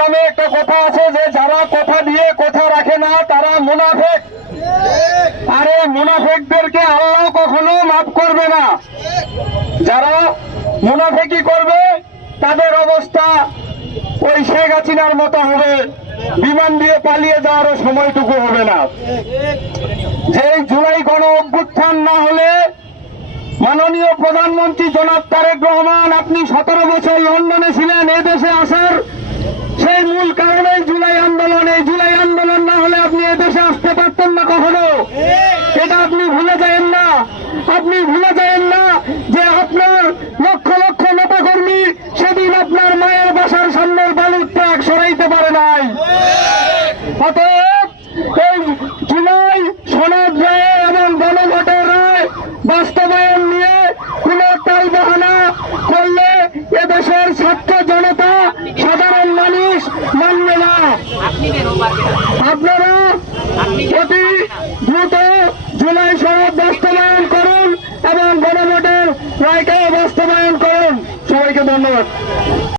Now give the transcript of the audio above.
ইসলামে একটা কথা আছে যে যারা কথা দিয়ে কথা রাখে না তারা মুনাফিক। আর এই মুনাফিকদেরকে আল্লাহ কখনো মাফ করবে না। যারা মুনাফিকি করবে তাদের অবস্থা ওই শেখ হাসিনার মতো হবে, বিমান দিয়ে পালিয়ে যাওয়ারও সময়টুকু হবে না। যে জুলাই গণ অভ্যুত্থান না হলে মাননীয় প্রধানমন্ত্রী জনাব তারেক রহমান, আপনি 17 বছর লন্ডনে ছিলেন, এদেশে আসার সেই মূল কারণে জুলাই আন্দোলন। এই জুলাই আন্দোলন না হলে আপনি এদেশে আসতে পারতেন না কখনো। এটা আপনি ভুলে যাবেন না। আপনি ভুলে যাবেন না যে আপনার লক্ষ লক্ষ নেতাকর্মী সেদিন আপনার মায়ের বাসার সামনের বালুর ট্রাক সরাইতে পারে নাই। অতএব এই জুলাই সনদ রায় এবং গণভোটের রায় বাস্তবায়ন নিয়ে কোন তাল বাহানা করলে এদেশের ছাত্র জনতা, সাধারণ মানুষ মানবে না। আপনারা অতি দ্রুত জুলাই সনদ বাস্তবায়ন করুন এবং গণভোটের রায়কে বাস্তবায়ন করুন। সবাইকে ধন্যবাদ।